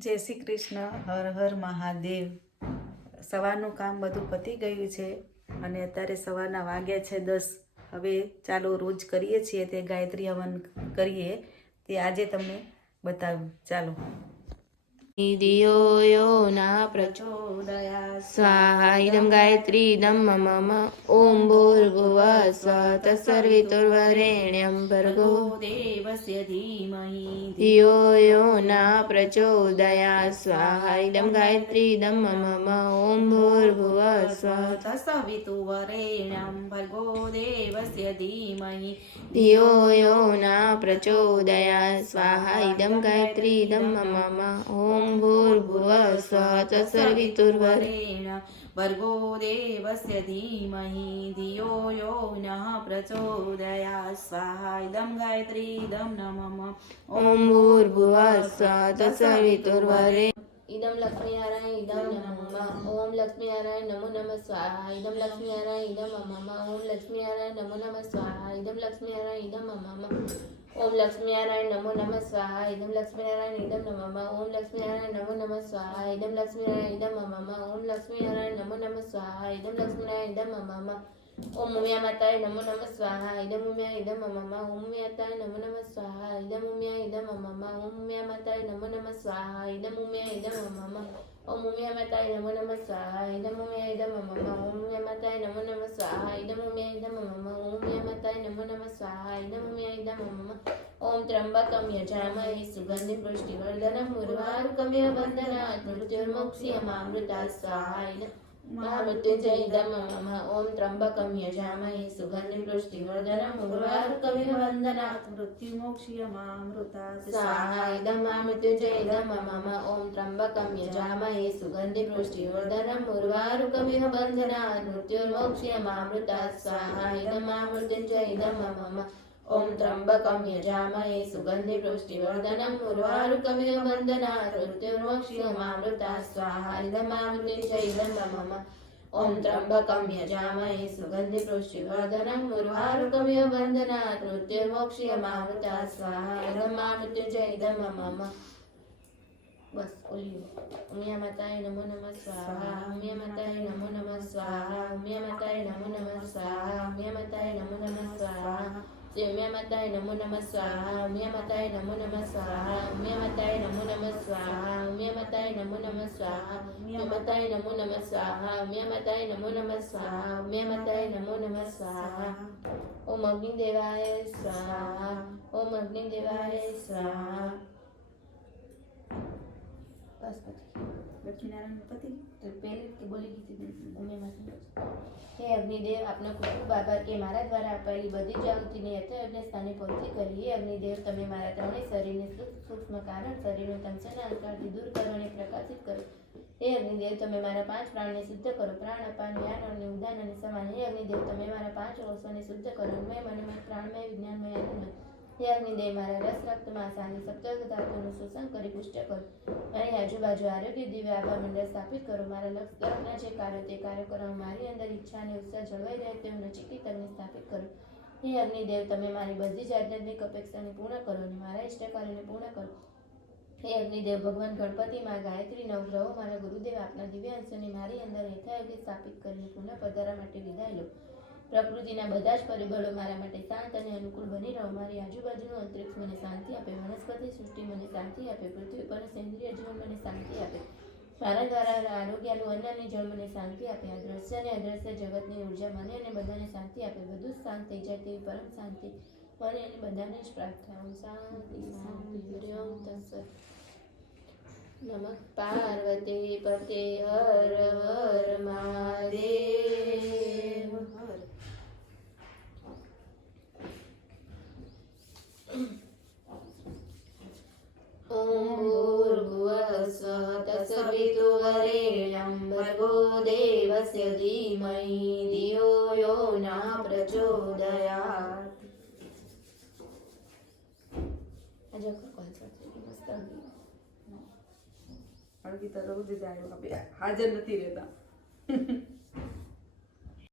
જય શ્રી કૃષ્ણ, હર હર મહાદેવ. સવારનું કામ બધું પતી ગયું છે અને અત્યારે સવારના વાગ્યા છે દસ. હવે ચાલો રોજ કરીએ છીએ તે ગાયત્રી હવન કરીએ તે આજે તમને બતાવું. ચાલો. ધિયો યો ના પ્રચોદયા સ્વાહા ઇદમ ગાયત્રી ઇદમ મમ ઓમ ભૂર્ભુવઃ સ્વઃ તત્સર્વિતુર્વરેણ્યં ભર્ગો દેવસ્ય ધીમહિ ધિયો યો ના પ્રચોદયા સ્વાહા ઇદમ ગાયત્રી ઇદમ મમ ઓમ ભૂર્ભુવઃ સ્વઃ તસવિતુવરેણ્યં ભર્ગો દેવસ્ય ધીમહિ ધિયો યો ના પ્રચોદયા સ્વાહા ઇદમ ગાયત્રી ઇદમ મમ ઓમ વરેણ ભર્ગો દેવસ્ય ધીમહિ ધિયો યો નઃ પ્રચોદયા સ્વાહા ઇદં ગાયત્રી ઇદં નમઃ ઓમ ભૂર્ભુવઃ સ્વઃ તત્સવિતુર્વરેણ્યં ઇદમ લક્ષ્મીનારાયણ ઇદમ નમઃ ઓમ લક્ષ્મીનારાયણ નમો નમઃ સ્વાહા ઇદમ લક્ષ્મીનારાયણ ઇદમ મમ ઓમ લક્ષ્મીનારાયણ નમો નમઃ સ્વાહા ઇદમ લક્ષ્મીનારાયણ ઇદમ મમ ઓમ લક્ષ્મીનારાયણ નમો નમઃ સ્વાહા, ઇદમ લક્ષ્મીનારાયણ, ઇદમ નમઃ, ઓમ લક્ષ્મીનારાયણ નમો નમઃ સ્વાહા, ઇદમ લક્ષ્મીનારાયણ, ઇદમ મમ ઓમ લક્ષ્મીનારાયણ નમો નમઃ સ્વાહા, ઇદમ લક્ષ્મીનારાયણ, ઇદમ મમ ઓમ ઉમિયા માતાય નમો નમઃ સ્વાહા, ઇદમ ઉમિયા, ઇદમ મમ ઓમ ઉમિયાતાય નમો નમઃ સ્વાહા, ઇદમ ઉમિયા, ઇદમ મમ ઓમ ઉમિયા માતાય નમો નમઃ સ્વાહા, ઇદમ ઉમિયા, ઇદમ મમ ઓમ ઉમિયા માતાય નમો નમઃ સ્વાહા ઇદમ ઉમિયા ઇદમ મમ ઓમ ઉમિયા માતાય નમો નમઃ સ્વાહા ઇદમ ઉમિયા ઇદમ મમ ઓમ ઉમિયા માતાય નમો નમઃ સ્વાહા ઇદમ ઉમિયા ઇદમ મમ ઓમ ત્રંબકમ યજામહે સુગંધિ પુષ્ટિવર્ધનમ ઉર્વારુકમિવ વંદનાत् મૃત્યુર્મોક્ષ્યમામૃતા સ્વાહા ઇદમ મહામૃત્યુંજય ઇદમ મમ ઓમ ત્રંબકમ યજામહે સુગંધિ પુષ્ટિવર્ધનમ ઉર્વારુકમિવ વંદનાत् મૃત્યુમોક્ષીયમામૃતા સ્વાહા ઇદમ મૃત્યુંજય ઇદમ મમ ઓમ ત્રંબકમ યજામહે સુગંધિ પુષ્ટિવર્ધનમ ઉર્વારુકમિવ બંધનાत् મૃત્યુર્મોક્ષ્યમામૃતા સ્વાહા ઇદમ મૃત્યુંજય ઇદમ મમ ઓમ ત્રંબકમ યજામહે સુગંધિ પુષ્ટિવર્ધનમ ઉર્વારુકમિવ બંધનાत् મૃત્યુર્મોક્ષ્યમામૃતા સ્વાહા ઇદમ મૃત્યુંજય ઇદમ મમ ઓમ ત્રંબકમ યજામહે સુગંધિ પુષ્ટિવર્ધનમ ઉર્વારુકમિવ બંધનાत् મૃત્યુર્મોક્ષ્યમામૃતા સ્વાહા ઇદમ મૃત્યુંજય ઇદમ મમ બસ ઓલી ઉમિયા માતાય સ્વાહા શ્રી ઉમિયા માતાય નમો નમઃ સ્વાહા ઉમિયા માતાય નમો નમઃ સ્વાહા ઉમિયા માતાય નમો નમઃ સ્વાહા ઉમિયા માતાય નમો નમઃ સ્વાહા ઉમિયા માતાય નમો નમઃ સ્વાહા ઉમિયા માતાય નમો નમઃ સ્વાહા ઉમિયા માતાય નમો નમઃ સ્વાહા ઓમ અગ્નિદેવાય સ્વાહા ઓમ અગ્નિદેવાય સ્વાહા બસ પછી લક્ષ્મીનારાયણ પતિ તો પહેલી અગ્નિદેવ, આપનો ખૂબ ખૂબ આભાર કે મારા દ્વારા અપાયેલી બધી જ આહુતિને યથાયોગ્ય સ્થાને પહોંચી કરી હે અગ્નિદેવ, તમે મારા ત્રણેય શરીરને સૂક્ષ્મ કારણ શરીરનું તંત્રના અંતરથી દૂર કરો અને પ્રકાશિત કરો. હે અગ્નિદેવ, તમે મારા પાંચ પ્રાણને શુદ્ધ કરો. પ્રાણ અપાન, જ્ઞાન અને ઉદાન અને સમાન. હે અગ્નિદેવ, તમે મારા પાંચ વર્ષોને શુદ્ધ કરો. મેં મને પ્રાણમય, વિજ્ઞાનમય આનંદમય હે અગ્નિદેવ મારા રસ રક્તમાં સાની સપ્તર્ગ ધાતુનું શોષણ કરી પુષ્ટ કરો. મારી આજુબાજુ આરોગ્ય દિવ્ય આભા મંડળ સ્થાપિત કરો. મારા લક્ષ તરફના જે કાર્યો તે કાર્યો કરવા મારી અંદર ઈચ્છા અને ઉત્સાહ જળવાઈ રહે તેવું નજીકથી તમને સ્થાપિત કરો. હે અગ્નિદેવ, તમે મારી બધી જ આધ્યાત્મિક અપેક્ષાને પૂર્ણ કરો અને મારા ઇષ્ટકાર્યને પૂર્ણ કરો. હે અગ્નિદેવ, ભગવાન ગણપતિ, માં ગાયત્રી, નવગ્રહો, મારા ગુરુદેવ, આપના દિવ્ય અંશોને મારી અંદર યથાયોગ્ય સ્થાપિત કરીને પુનઃ પધારા માટે વિદાય લો. પ્રકૃતિના બધા જ પરિબળો મારા માટે શાંત અને અનુકૂળ બની રહો. મારી આજુબાજુનું અંતરિક્ષ મને શાંતિ આપે, વનસ્પતિ સૃષ્ટિ મને શાંતિ આપે, પૃથ્વી પર સેન્દ્રિય જીવન મને શાંતિ આપે. મારા દ્વારા આરોગ્યાનું અન્ન અને જળ મને શાંતિ આપે. આ દ્રશ્ય અને અદ્રશ્ય જગતની ઊર્જા મને અને બધાને શાંતિ આપે. બધું જ શાંત થઈ જાય તેવી પરમ શાંતિ મને અને બધાને જ પ્રાપ્ત થાય. શાંતિ શાંતિ નમઃ. પાર્વતી પતે હર હર મહાદેવ. ભર્ગો દેવસ્ય ધીમહિ ધિયો યો ના પ્રચોદયા અડધી તો રોજ જ આવ્યો હાજર નથી રહેતા